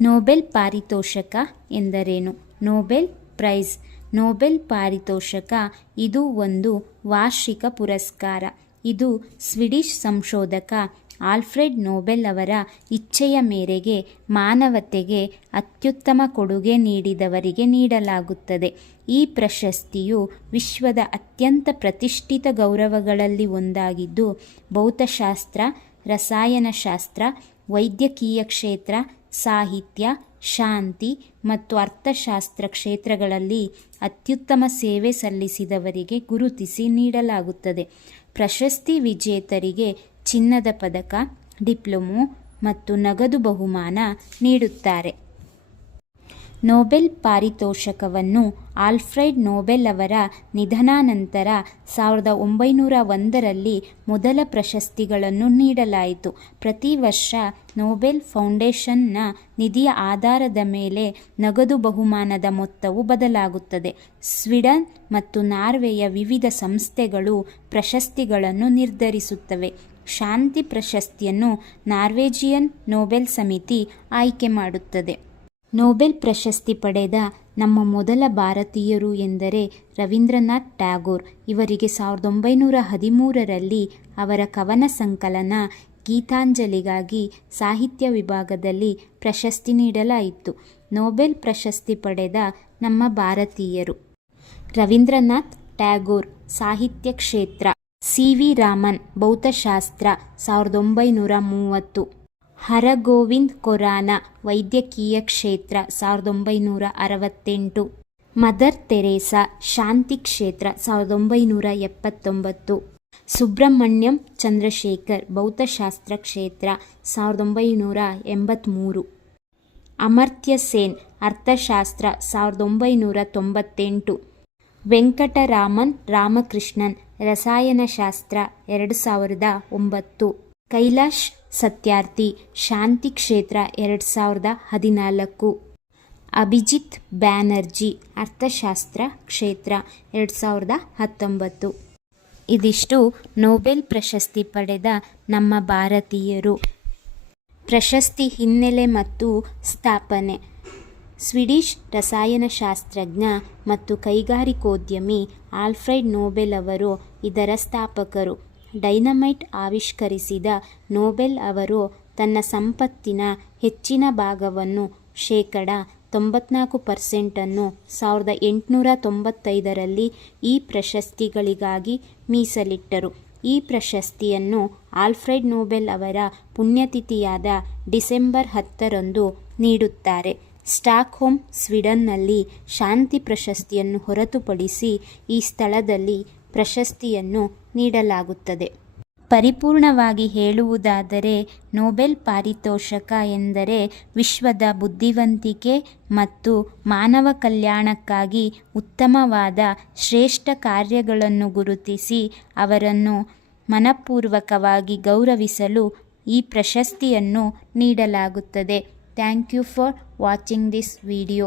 Nobel ಪಾರಿತೋಷಕ ಎಂದರೇನು? Nobel prize. Nobel ಪಾರಿತೋಷಕ ಇದು ಒಂದು ವಾರ್ಷಿಕ ಪುರಸ್ಕಾರ. ಇದು ಸ್ವಿಡಿಷ್ ಸಂಶೋಧಕ ಆಲ್ಫ್ರೆಡ್ ನೋಬೆಲ್ ಅವರ ಇಚ್ಛೆಯ ಮೇರೆಗೆ ಮಾನವತೆಗೆ ಅತ್ಯುತ್ತಮ ಕೊಡುಗೆ ನೀಡಿದವರಿಗೆ ನೀಡಲಾಗುತ್ತದೆ. ಈ ಪ್ರಶಸ್ತಿಯು ವಿಶ್ವದ ಅತ್ಯಂತ ಪ್ರತಿಷ್ಠಿತ ಗೌರವಗಳಲ್ಲಿ ಒಂದಾಗಿದ್ದು, ಭೌತಶಾಸ್ತ್ರ, ರಸಾಯನಶಾಸ್ತ್ರ, ವೈದ್ಯಕೀಯ ಕ್ಷೇತ್ರ ಸಾಹಿತ್ಯ, ಶಾಂತಿ ಮತ್ತು ಅರ್ಥಶಾಸ್ತ್ರ ಕ್ಷೇತ್ರಗಳಲ್ಲಿ ಅತ್ಯುತ್ತಮ ಸೇವೆ ಸಲ್ಲಿಸಿದವರಿಗೆ ಗುರುತಿಸಿ ನೀಡಲಾಗುತ್ತದೆ. ಪ್ರಶಸ್ತಿ ವಿಜೇತರಿಗೆ ಚಿನ್ನದ ಪದಕ, ಡಿಪ್ಲೊಮೊ ಮತ್ತು ನಗದು ಬಹುಮಾನ ನೀಡುತ್ತಾರೆ. ನೊಬೆಲ್ ಪಾರಿತೋಷಕವನ್ನು ಆಲ್ಫ್ರೆಡ್ ನೋಬೆಲ್ ಅವರ ನಿಧನಾನಂತರ ಸಾವಿರದ ಒಂಬೈನೂರ ಒಂದರಲ್ಲಿ ಮೊದಲ ಪ್ರಶಸ್ತಿಗಳನ್ನು ನೀಡಲಾಯಿತು. ಪ್ರತಿ ವರ್ಷ ನೋಬೆಲ್ ಫೌಂಡೇಶನ್ನ ನಿಧಿಯ ಆಧಾರದ ಮೇಲೆ ನಗದು ಬಹುಮಾನದ ಮೊತ್ತವು ಬದಲಾಗುತ್ತದೆ. ಸ್ವೀಡನ್ ಮತ್ತು ನಾರ್ವೆಯ ವಿವಿಧ ಸಂಸ್ಥೆಗಳು ಪ್ರಶಸ್ತಿಗಳನ್ನು ನಿರ್ಧರಿಸುತ್ತವೆ. ಶಾಂತಿ ಪ್ರಶಸ್ತಿಯನ್ನು ನಾರ್ವೇಜಿಯನ್ ನೋಬೆಲ್ ಸಮಿತಿ ಆಯ್ಕೆ ಮಾಡುತ್ತದೆ. ನೊಬೆಲ್ ಪ್ರಶಸ್ತಿ ಪಡೆದ ನಮ್ಮ ಮೊದಲ ಭಾರತೀಯರು ಎಂದರೆ ರವೀಂದ್ರನಾಥ್ ಟ್ಯಾಗೋರ್. ಇವರಿಗೆ ಸಾವಿರದ ಒಂಬೈನೂರ ಹದಿಮೂರರಲ್ಲಿ ಅವರ ಕವನ ಸಂಕಲನ ಗೀತಾಂಜಲಿಗಾಗಿ ಸಾಹಿತ್ಯ ವಿಭಾಗದಲ್ಲಿ ಪ್ರಶಸ್ತಿ ನೀಡಲಾಯಿತು. ನೊಬೆಲ್ ಪ್ರಶಸ್ತಿ ಪಡೆದ ನಮ್ಮ ಭಾರತೀಯರು ರವೀಂದ್ರನಾಥ್ ಟ್ಯಾಗೋರ್. ಸಾಹಿತ್ಯ ಕ್ಷೇತ್ರ ಸಿ ವಿ ರಾಮನ್, ಭೌತಶಾಸ್ತ್ರ, ಸಾವಿರದ ಒಂಬೈನೂರ ಮೂವತ್ತು. ಹರಗೋವಿಂದ್ ಕೊರಾನ ವೈದ್ಯಕೀಯ ಕ್ಷೇತ್ರ ಸಾವಿರದ ಒಂಬೈನೂರ ಅರವತ್ತೆಂಟು. ಮದರ್ ತೆರೇಸಾ ಶಾಂತಿ ಕ್ಷೇತ್ರ ಸಾವಿರದ ಒಂಬೈನೂರ ಎಪ್ಪತ್ತೊಂಬತ್ತು. ಸುಬ್ರಹ್ಮಣ್ಯಂ ಚಂದ್ರಶೇಖರ್ ಭೌತಶಾಸ್ತ್ರ ಕ್ಷೇತ್ರ ಸಾವಿರದ ಒಂಬೈನೂರ ಎಂಬತ್ತ್ಮೂರು ಅಮರ್ತ್ಯ ಸೇನ್ ಅರ್ಥಶಾಸ್ತ್ರ ಸಾವಿರದ ಒಂಬೈನೂರ ತೊಂಬತ್ತೆಂಟು. ವೆಂಕಟರಾಮನ್ ರಾಮಕೃಷ್ಣನ್ ರಸಾಯನಶಾಸ್ತ್ರ ಎರಡು ಸಾವಿರದ ಒಂಬತ್ತು. ಕೈಲಾಶ್ ಸತ್ಯಾರ್ಥಿ ಶಾಂತಿ ಕ್ಷೇತ್ರ ಎರಡು ಸಾವಿರದ ಹದಿನಾಲ್ಕು. ಅಭಿಜಿತ್ ಬ್ಯಾನರ್ಜಿ, ಅರ್ಥಶಾಸ್ತ್ರ ಕ್ಷೇತ್ರ ಎರಡು ಸಾವಿರದ ಹತ್ತೊಂಬತ್ತು. ಇದಿಷ್ಟು ನೊಬೆಲ್ ಪ್ರಶಸ್ತಿ ಪಡೆದ ನಮ್ಮ ಭಾರತೀಯರು. ಪ್ರಶಸ್ತಿ ಹಿನ್ನೆಲೆ ಮತ್ತು ಸ್ಥಾಪನೆ. ಸ್ವಿಡಿಷ್ ರಸಾಯನಶಾಸ್ತ್ರಜ್ಞ ಮತ್ತು ಕೈಗಾರಿಕೋದ್ಯಮಿ ಆಲ್ಫ್ರೆಡ್ ನೋಬೆಲ್ ಅವರು ಇದರ ಸ್ಥಾಪಕರು. ಡೈನಮೈಟ್ ಆವಿಷ್ಕರಿಸಿದ ನೊಬೆಲ್ ಅವರು ತನ್ನ ಸಂಪತ್ತಿನ ಹೆಚ್ಚಿನ ಭಾಗವನ್ನು ಶೇಕಡ ತೊಂಬತ್ನಾಲ್ಕು ಪರ್ಸೆಂಟನ್ನು ಸಾವಿರದ ಎಂಟುನೂರ ತೊಂಬತ್ತೈದರಲ್ಲಿ ಈ ಪ್ರಶಸ್ತಿಗಳಿಗಾಗಿ ಮೀಸಲಿಟ್ಟರು. ಈ ಪ್ರಶಸ್ತಿಯನ್ನು ಆಲ್ಫ್ರೆಡ್ ನೋಬೆಲ್ ಅವರ ಪುಣ್ಯತಿಥಿಯಾದ ಡಿಸೆಂಬರ್ ಹತ್ತರಂದು ನೀಡುತ್ತಾರೆ. ಸ್ಟಾಕ್ಹೋಮ್, ಸ್ವೀಡನ್ನಲ್ಲಿ ಶಾಂತಿ ಪ್ರಶಸ್ತಿಯನ್ನು ಹೊರತುಪಡಿಸಿ ಈ ಸ್ಥಳದಲ್ಲಿ ಪ್ರಶಸ್ತಿಯನ್ನು ನೀಡಲಾಗುತ್ತದೆ. ಪರಿಪೂರ್ಣವಾಗಿ ಹೇಳುವುದಾದರೆ, ನೋಬೆಲ್ ಪಾರಿತೋಷಕ ಎಂದರೆ ವಿಶ್ವದ ಬುದ್ಧಿವಂತಿಕೆ ಮತ್ತು ಮಾನವ ಕಲ್ಯಾಣಕ್ಕಾಗಿ ಉತ್ತಮವಾದ ಶ್ರೇಷ್ಠ ಕಾರ್ಯಗಳನ್ನು ಗುರುತಿಸಿ ಅವರನ್ನು ಮನಪೂರ್ವಕವಾಗಿ ಗೌರವಿಸಲು ಈ ಪ್ರಶಸ್ತಿಯನ್ನು ನೀಡಲಾಗುತ್ತದೆ. Thank you for watching this video.